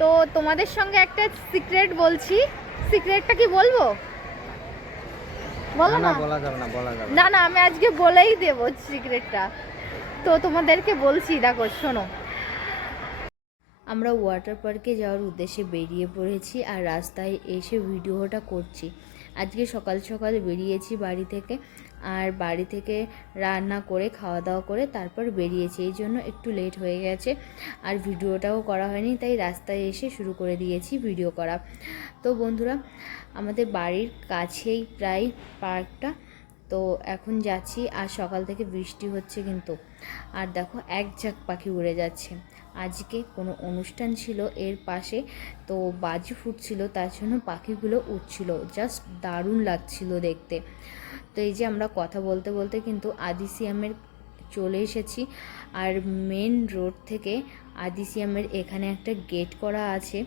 তো তোমাদের সঙ্গে একটা সিক্রেট বলছি। সিক্রেটটা কি বলবো? বলো না। বলা যাবে না, বলা যাবে না না, আমি আজকে বলেই দেবো সিক্রেটটা। তো তোমাদেরকে বলছি, দেখো শোনো। আমরা ওয়াটার পার্কে যাওয়ার উদ্দেশ্যে বেরিয়ে পড়েছি আর রাস্তায় এসে ভিডিওটা করছি। আজকে সকাল সকাল বেরিয়েছি বাড়ি থেকে, আর বাড়ি থেকে রান্না করে খাওয়া দাওয়া করে তারপর বেরিয়েছি, এই জন্য একটু লেট হয়ে গেছে আর ভিডিওটাও করা হয়নি, তাই রাস্তায় এসে শুরু করে দিয়েছি ভিডিও করা। তো বন্ধুরা, আমাদের বাড়ির কাছেই প্রায় পার্কটা, তো এখন যাচ্ছি। আর সকাল থেকে বৃষ্টি হচ্ছে কিন্তু, আর দেখো এক ঝাঁক পাখি উড়ে যাচ্ছে। আজকে কোনো অনুষ্ঠান ছিল এর পাশে, তো বাজি ফুটছিল, তার জন্য পাখিগুলো উঠছিল, জাস্ট দারুণ লাগছিল দেখতে। তো এই যে আমরা কথা বলতে বলতে কিন্তু আদিসিয়ামের চলে এসেছি, আর মেন রোড থেকে আদিসিয়ামের এখানে একটা গেট করা আছে।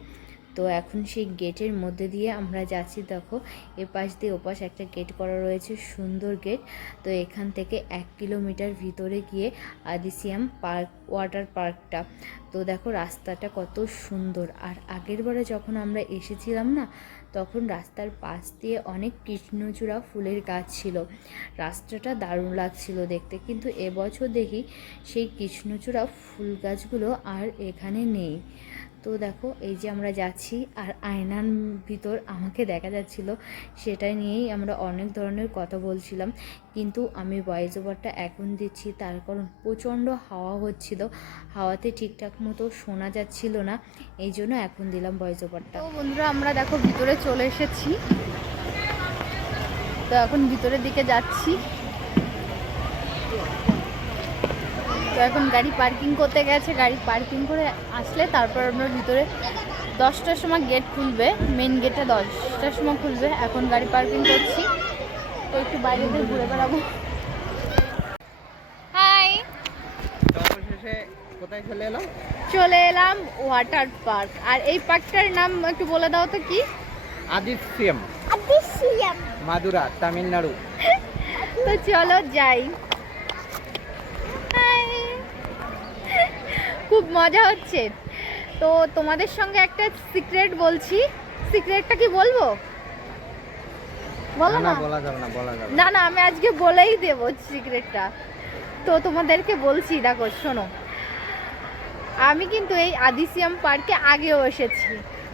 তো এখন সেই গেটের মধ্যে দিয়ে আমরা যাচ্ছি। দেখো এপাশ দিয়ে ওপাশ একটা গেট করা রয়েছে, সুন্দর গেট। তো এখান থেকে 1 কিলোমিটার ভিতরে গিয়ে আদিসিয়াম পার্ক, ওয়াটার পার্কটা। তো দেখো রাস্তাটা কত সুন্দর। আর আগের বারে যখন আমরা এসেছিলাম না, তখন রাস্তার পাশ দিয়ে অনেক কৃষ্ণচূড়া ফুলের গাছ ছিল, রাস্তাটা দারুণ লাগছিল দেখতে। কিন্তু এবছর দেখি সেই কৃষ্ণচূড়া ফুল গাছগুলো আর এখানে নেই। তো দেখো এই যে আমরা যাচ্ছি, আর আয়নার ভিতর আমাকে দেখা যাচ্ছিল, সেটা নিয়েই আমরা অনেক ধরনের কথা বলছিলাম। কিন্তু আমি ভয়েস ওভারটা এখন দিচ্ছি, তার কারণ প্রচণ্ড হাওয়া হচ্ছিল, হাওয়াতে ঠিকঠাক মতো শোনা যাচ্ছিল না, এই জন্য এখন দিলাম ভয়েস ওভারটা। তো বন্ধুরা, আমরা দেখো ভিতরে চলে এসেছি, তো এখন ভিতরের দিকে যাচ্ছি। তো এখন গাড়ি পার্কিং করতে গেছে, গাড়ি পার্কিং করে আসলে তারপর আমরা ভিতরে 10টার সময় গেট খুলবে, মেন গেটে 10টার সময় খুলবে। এখন গাড়ি পার্কিং করছি, তো একটু বাইরে দিয়ে ঘুরে বেড়াবো। হাই, অবশেষে কোথায় চলে এলাম? চলে এলাম ওয়াটার পার্ক। আর এই পার্কটার নাম একটু বলে দাও তো কি? আদিসিয়াম, আদিসিয়াম, মাদুরা, তামিলনাড়ু। তো চলো যাই। খুব মজা হচ্ছে। তো তোমাদের সঙ্গে একটা সিক্রেট বলছি। সিক্রেটটা কি বলবো? বলো না। বলা যাবে না, বলা যাবে না না, আমি আজকে বলেই দেবো সিক্রেটটা। তো তোমাদেরকে বলছি, দেখো শোনো। আমি কিন্তু এই আদিসিয়াম পার্কে আগেও এসেছি।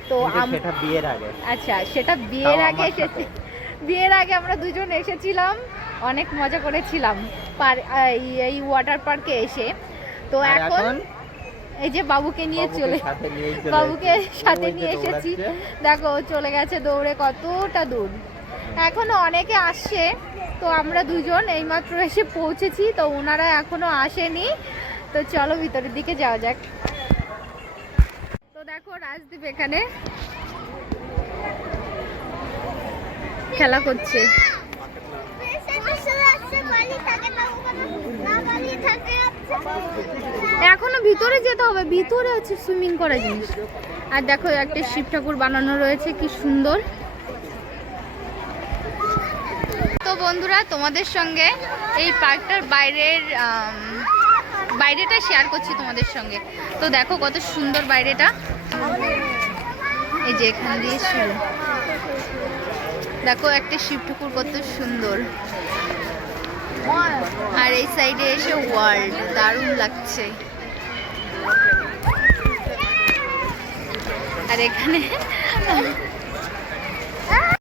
তো সেটা বিয়ের আগে। আচ্ছা, সেটা বিয়ের আগে এসেছি। বিয়ের আগে আমরা দুজন এসেছিলাম, অনেক মজা করেছিলাম এই ওয়াটার পার্কে এসে। তো এখন এই যে বাবুকে নিয়ে বাবুকে সাথে নিয়ে এসেছি। দেখো চলে গেছে দৌড়ে কতটা দূর। এখনো অনেকে আসছে, তো আমরা দুজন এইমাত্র এসে পৌঁছেছি, তো ওনারা এখনো আসেনি। তো চলো ভিতরের দিকে যাওয়া যাক। তো দেখো রাজদীপ এখানে খেলা করছে। এখনো ভিতরে যেতে হবে, ভিতরে আছে সুইমিং করার জিনিস। আর দেখো একটা শিব ঠাকুর বানানো রয়েছে, কি সুন্দর। তো বন্ধুরা, তোমাদের সঙ্গে এই পার্কটার বাইরেটা শেয়ার করছি তোমাদের সঙ্গে। তো দেখো কত সুন্দর বাইরেটা, এই যে এখান দিয়ে শুরু। দেখো একটা শিব ঠাকুর কত সুন্দর, আর এই সাইডে এসে ওয়ার্ল্ড, দারুণ লাগছে। আর এখানে